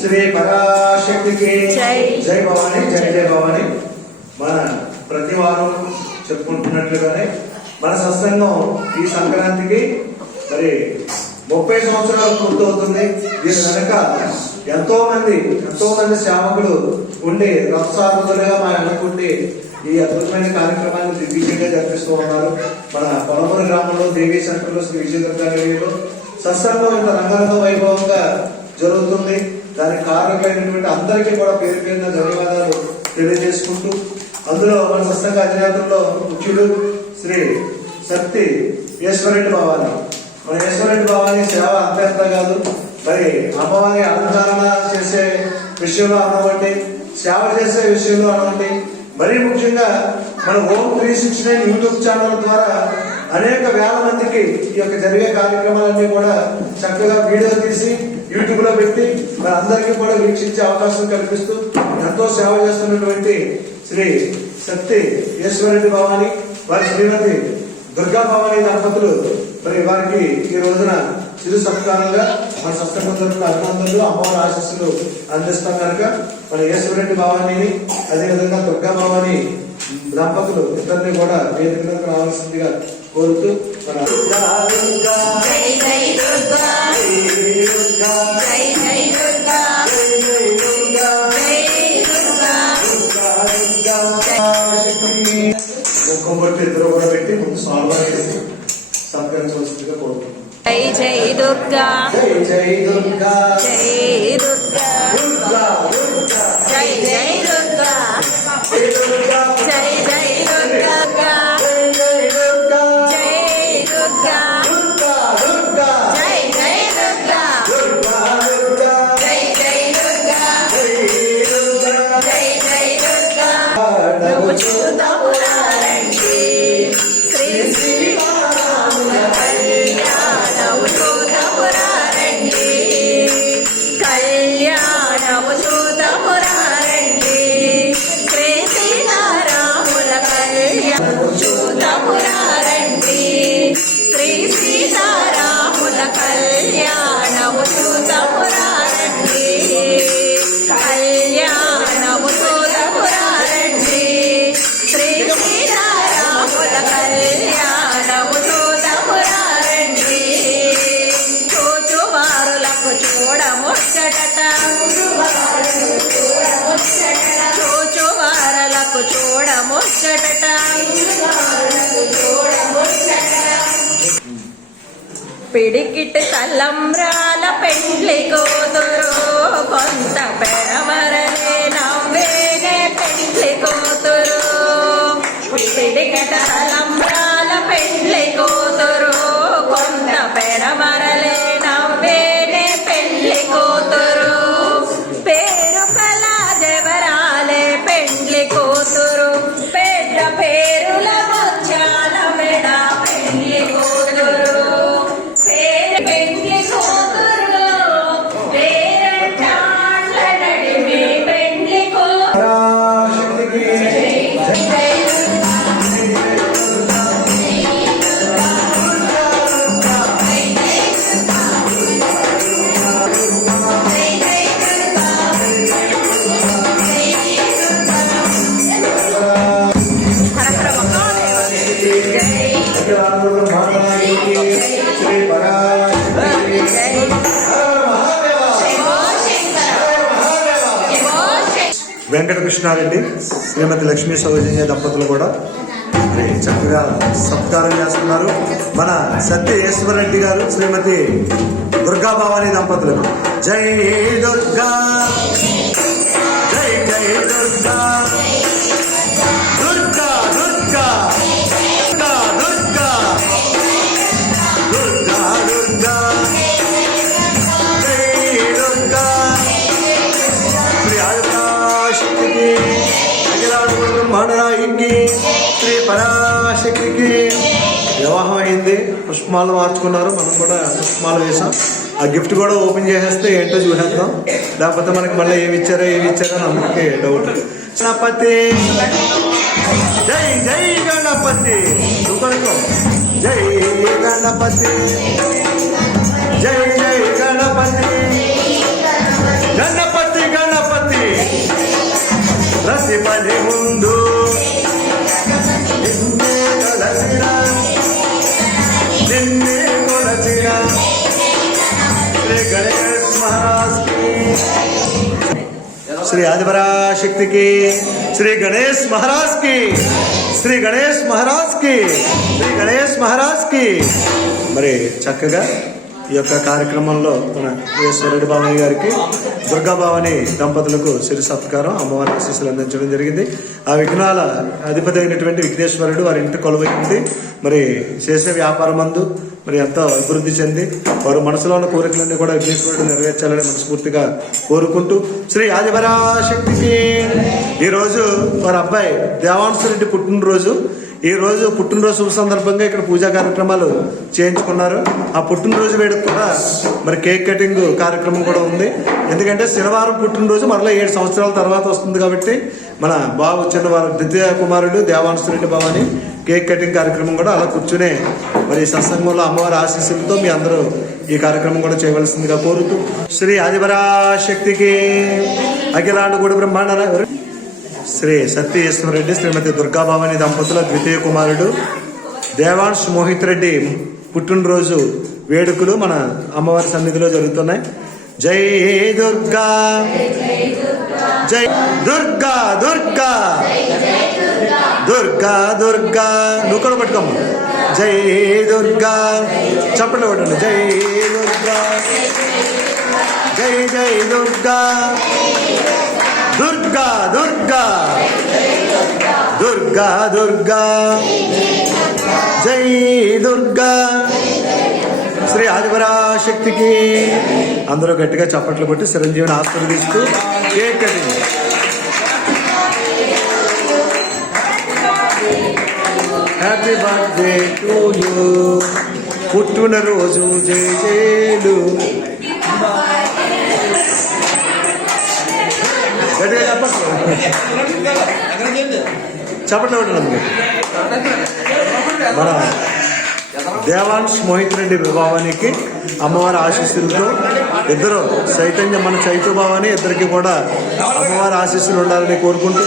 శ్రీ పరాశక్తికి జై. జై భవాని జై జై. భవాని. మన ప్రతి వారం చెప్పుకుంటున్నట్లుగానే మన సత్సంగం ఈ సంక్రాంతికి మరి ముప్పై సంవత్సరాలు పూర్తవుతుంది దీని వెనక ఎంతో మంది ఎంతో మంది సేవకులు ఉండి రథసారథులుగా మా వెనకుండి ఈ అద్భుతమైన కార్యక్రమాన్ని దిగ్విజయంగా జరిపిస్తూ ఉన్నారు. మన పొలమూరు గ్రామంలో దేవీ సెంటర్లో శ్రీ విజయదుర్గాదేవిలో సత్సంగం ఇంత రంగరంగ వైభవంగా జరుగుతుంది. దానికి కారణమైనటువంటి అందరికీ కూడా పేరు పేరున ధన్యవాదాలు తెలియజేసుకుంటూ అందులో మన సత్సంగ అధినేతల్లో ముఖ్యుడు శ్రీ శక్తి ఈశ్వరెడ్డి భవాని. మన ఈశ్వరెడ్డి భవాని సేవ అంతేంత కాదు మరి అమ్మవారి అలంకరణ చేసే విషయంలో అనవండి సేవ చేసే విషయంలో అనవండి మరీ ముఖ్యంగా మన Om three six nine YouTube channel ద్వారా అనేక వేల మందికి ఈ యొక్క జరిగే కార్యక్రమాలన్నీ కూడా చక్కగా వీడియో తీసి యూట్యూబ్లో పెట్టి మన అందరికీ కూడా వీక్షించే అవకాశం కల్పిస్తూ ఎంతో సేవ చేస్తున్నటువంటి శ్రీ శక్తి ఈశ్వరెడ్డి భవాని వారి శ్రీమతి దుర్గా భవాని దంపతులు. మరి వారికి ఈ రోజున చిరు సత్కారంగా మన సత్సంగం అభినందనలు అమ్మవారి ఆశస్సులు అందిస్తాం కనుక. మన ఈశ్వరెడ్డి భవానీని అదేవిధంగా దుర్గా భవాని దంపతులు ఇద్దరిని కూడా వేదిక రావాల్సిందిగా కోరుతూ మన నువ్వు చూద్దామురారండి శ్రీ శ్రీరాముల పిడికిటి తలంబ్రాల పెండ్లి కోతురు కొంత పెరవరలే. కృష్ణారెడ్డి శ్రీమతి లక్ష్మీ సౌజన్య దంపతులు కూడా చక్కగా సత్కారం చేస్తున్నారు. మన సత్య ఈశ్వరరెడ్డి గారు శ్రీమతి దుర్గా భవానీ దంపతులకు. జై దుర్గా! జై జై దుర్గా! మనరాయికి శ్రీ పరాశక్తికి వివాహం అయింది. పుష్పాలు మార్చుకున్నారు. మనం కూడా పుష్పాలు వేసాం ఆ గిఫ్ట్ కూడా ఓపెన్ చేసేస్తే ఏంటో చూసేద్దాం. లేకపోతే మనకి మళ్ళీ ఏమి ఇచ్చారో ఏమి ఇచ్చారో అని అందరికీ డౌట్ గణపతి! జై జై గణపతి! జై గణపతి! జై జై గణపతి! అమ్మని ముందు నిన్నే కొలచిన నిన్నే కొలచిన శ్రీ గణేష్ మహారాజ్ కి శ్రీ ఆదిపరాశక్తికి శ్రీ గణేష్ మహారాజ్ కి శ్రీ గణేష్ మహారాజ్ కి శ్రీ గణేష్ మహారాజ్ కి మరి చక్కగా ఈ యొక్క కార్యక్రమంలో మన ఈశ్వరుడి భావని గారికి దుర్గా భావని దంపతులకు సిరి సత్కారం అమ్మవారి ఆశీస్సులు అందించడం జరిగింది. ఆ విఘ్నాల అధిపతి అయినటువంటి విఘ్నేశ్వరుడు వారి ఇంటి కొలువైంది. మరి చేసే వ్యాపారమందు మరి ఎంతో అభివృద్ధి చెంది వారు మనసులో ఉన్న కోరికలన్నీ కూడా విఘ్నేశ్వరుడు నెరవేర్చాలని మనస్ఫూర్తిగా కోరుకుంటూ శ్రీ ఆదిపరాశక్తికి ఈరోజు వారి అబ్బాయి దేవాంశరెడ్డి పుట్టినరోజు. ఈ రోజు పుట్టినరోజు శుభ సందర్భంగా ఇక్కడ పూజా కార్యక్రమాలు చేయించుకున్నారు. ఆ పుట్టినరోజు వేడుక కూడా మరి కేక్ కటింగ్ కార్యక్రమం కూడా ఉంది. ఎందుకంటే శనివారం పుట్టినరోజు మరలా ఏడు సంవత్సరాల తర్వాత వస్తుంది కాబట్టి మన బాబు చిన్నవారు ద్వితీయ కుమారుడు దేవాంశ రెడ్డి కేక్ కటింగ్ కార్యక్రమం కూడా అలా కూర్చునే మరి సత్సంగంలో అమ్మవారి ఆశీస్సులతో మీ అందరూ ఈ కార్యక్రమం కూడా చేయవలసిందిగా కోరుతూ శ్రీ ఆదిపరాశక్తికి అఖిలాండ గుడి బ్రహ్మాండ శ్రీ సత్యేశ్వరరెడ్డి శ్రీమతి దుర్గాభవాని దంపతుల ద్వితీయ కుమారుడు దేవాంశ్ మోహిత్ రెడ్డి పుట్టినరోజు వేడుకలు మన అమ్మవారి సన్నిధిలో జరుగుతున్నాయి. జై దుర్గా. జై దుర్గా దుర్గా. దుర్గా దుర్గా. నువ్వు కూడా పట్టుకోమ్మ. జై దుర్గా. చప్పట్లు కొట్టండి. జై దుర్గా. జై జై దుర్గా. దుర్గా దుర్గా. దుర్గా దుర్గా. జై దుర్గా. శ్రీ ఆదిపరాశక్తికి అందరూ గట్టిగా చప్పట్లు కొట్టి చిరంజీవిని ఆశీర్వదిస్తూ cake cutting. Happy birthday to you పుట్టినరోజు జై జైలు. గట్టిగా చెప్పండి చెప్పండి ఒకటి మన దేవాన్స్ మోహిత్ రెడ్డి విభావానికి అమ్మవారి ఆశీస్సులతో ఇద్దరు చైతన్య మన చైతభావాన్ని ఇద్దరికి కూడా అమ్మవారి ఆశీస్సులు ఉండాలని కోరుకుంటూ